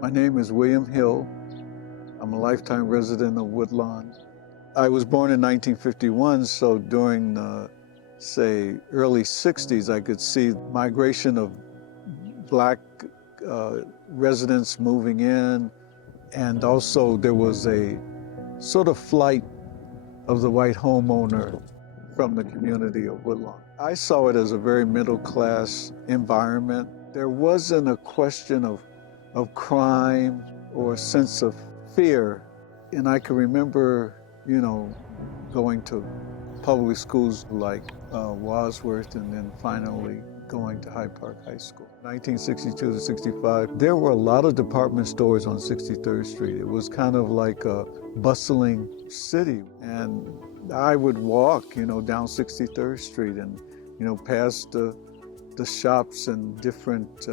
My name is William Hill. I'm a lifetime resident of Woodlawn. I was born in 1951, so during the, early 60s, I could see migration of Black residents moving in, and also there was a sort of flight of the white homeowner from the community of Woodlawn. I saw it as a very middle-class environment. There wasn't a question of crime or a sense of fear. And I can remember, going to public schools like Wadsworth and then finally going to Hyde Park High School. 1962 to 65, there were a lot of department stores on 63rd Street. It was kind of like a bustling city. And I would walk, down 63rd Street and, past the shops and different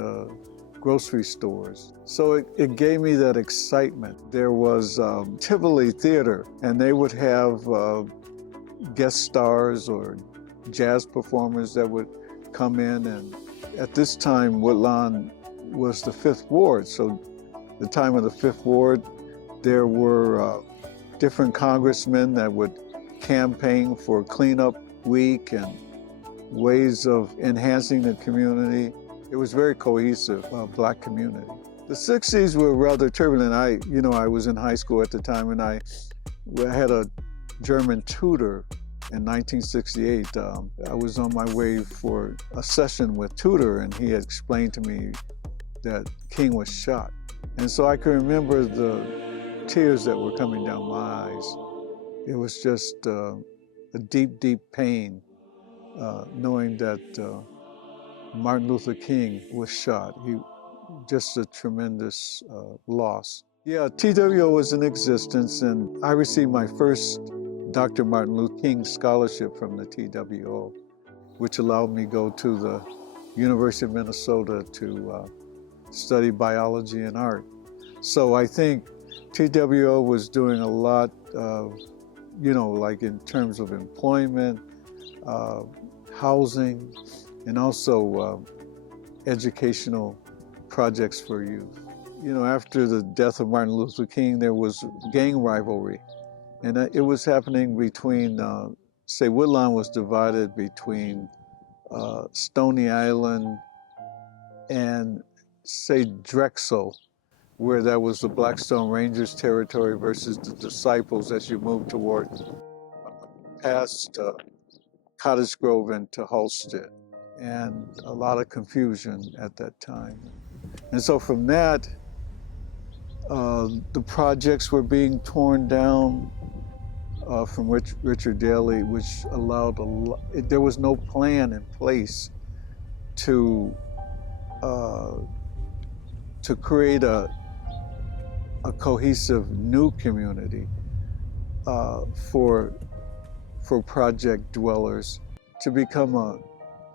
grocery stores. So it gave me that excitement. There was Tivoli Theater, and they would have guest stars or jazz performers that would come in. And at this time, Woodlawn was the 5th Ward. So the time of the 5th Ward, there were different congressmen that would campaign for cleanup week and ways of enhancing the community. It was very cohesive, Black community. The 60s were rather turbulent. I was in high school at the time, and I had a German tutor in 1968. I was on my way for a session with tutor, and he had explained to me that King was shot. And so I can remember the tears that were coming down my eyes. It was just a deep, deep pain, knowing that Martin Luther King was shot. Just a tremendous loss. Yeah, TWO was in existence, and I received my first Dr. Martin Luther King scholarship from the TWO, which allowed me to go to the University of Minnesota to study biology and art. So I think TWO was doing a lot of, like in terms of employment, housing, and also educational projects for youth. After the death of Martin Luther King, there was gang rivalry. And it was happening between, Woodlawn was divided between Stony Island and, Drexel, where that was the Blackstone Rangers territory versus the Disciples as you moved toward past Cottage Grove into Halstead. And a lot of confusion at that time. And so from that, the projects were being torn down from Richard Daley, which allowed there was no plan in place to create a cohesive new community for project dwellers to become a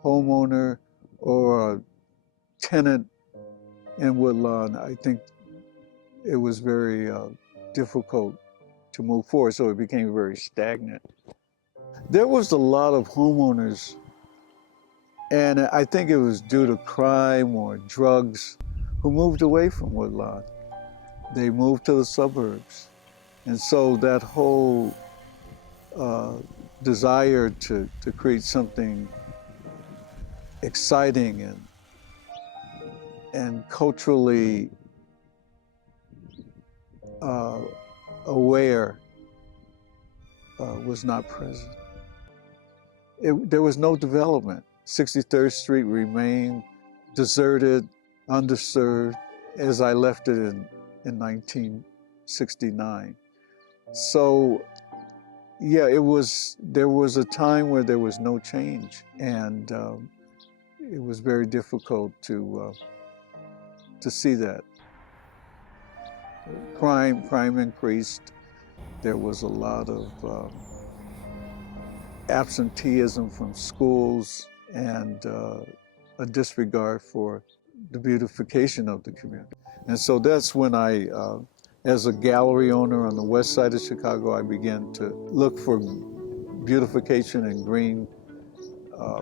homeowner or a tenant in Woodlawn. I think it was very difficult to move forward, so it became very stagnant. There was a lot of homeowners, and I think it was due to crime or drugs, who moved away from Woodlawn. They moved to the suburbs. And so that whole desire to create something exciting and culturally aware was not present. There was no development. 63rd Street remained deserted, underserved, as I left it in 1969. So, yeah, there was a time where there was no change, and it was very difficult to see that. Crime increased. There was a lot of absenteeism from schools and a disregard for the beautification of the community. And so that's when I, as a gallery owner on the west side of Chicago, I began to look for beautification and green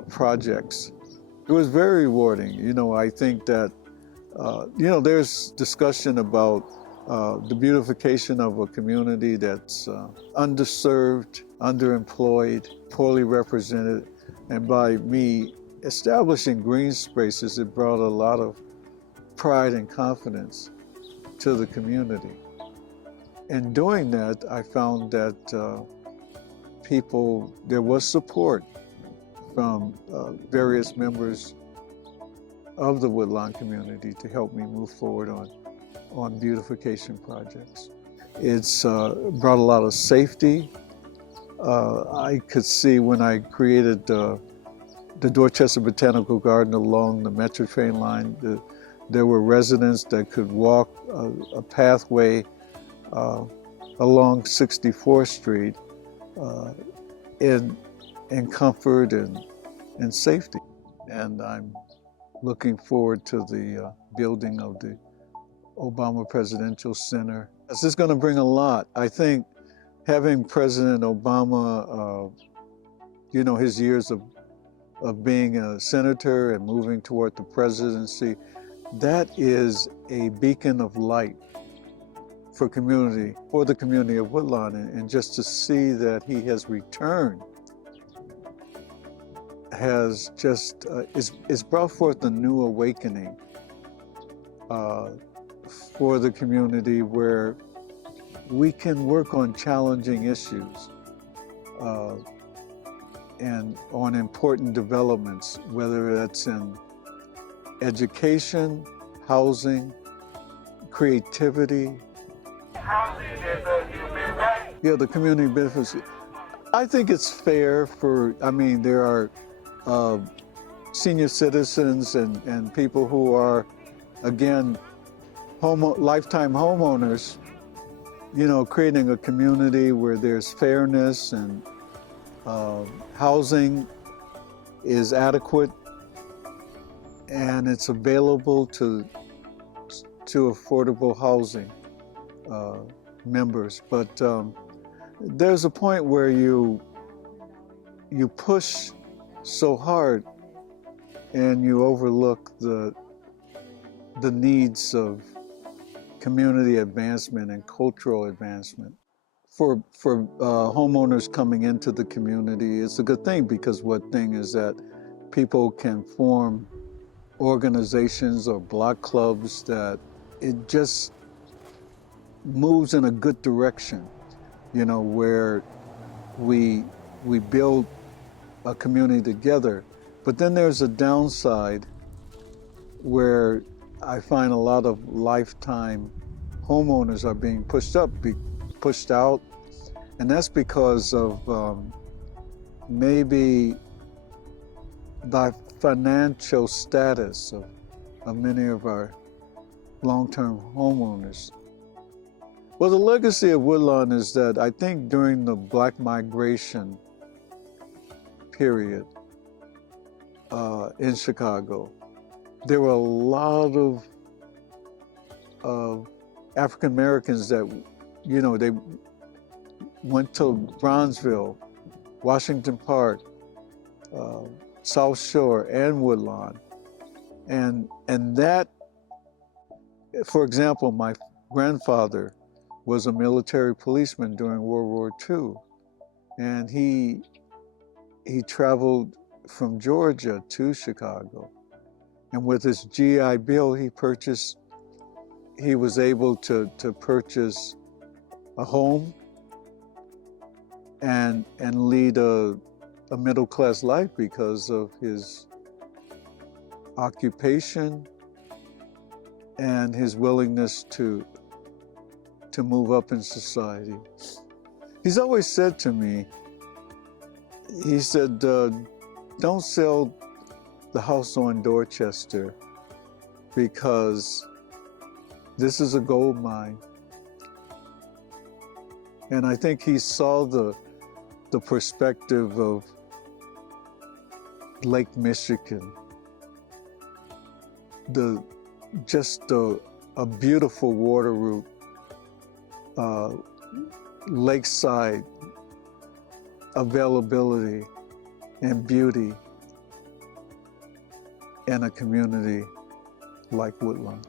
projects. It was very rewarding. I think that There's discussion about the beautification of a community that's underserved, underemployed, poorly represented. And by me establishing green spaces, it brought a lot of pride and confidence to the community. In doing that, I found that there was support from various members of the Woodlawn community to help me move forward on beautification projects. It's brought a lot of safety. I could see when I created the Dorchester Botanical Garden along the Metro train line, there were residents that could walk a pathway along 64th Street in comfort and safety. And I'm looking forward to the building of the Obama Presidential Center. This is going to bring a lot. I think having President Obama, his years of being a senator and moving toward the presidency, that is a beacon of light for the community of Woodlawn. And just to see that he has returned has just, it's brought forth a new awakening for the community where we can work on challenging issues and on important developments, whether that's in education, housing, creativity. Housing is a human right. Yeah, the community benefits. I think it's fair there are senior citizens and people who are, again, lifetime homeowners, creating a community where there's fairness and housing is adequate and it's available to affordable housing members. But there's a point where you push so hard and you overlook the needs of community advancement and cultural advancement. For homeowners coming into the community, it's a good thing, because what thing is that people can form organizations or block clubs that it just moves in a good direction, where we build a community together. But then there's a downside where I find a lot of lifetime homeowners are being pushed out, and that's because of maybe the financial status of many of our long-term homeowners. Well, the legacy of Woodlawn is that I think during the Black migration period in Chicago, there were a lot of African Americans that, they went to Bronzeville, Washington Park, South Shore, and Woodlawn. And that, for example, my grandfather was a military policeman during World War II. And he traveled from Georgia to Chicago. And with his GI Bill, he was able to purchase a home and lead a middle-class life because of his occupation and his willingness to move up in society. He's always said to me, he said, don't sell the house on Dorchester because this is a gold mine. And I think he saw the perspective of Lake Michigan, a beautiful water route, lakeside availability and beauty, and a community like Woodlawn.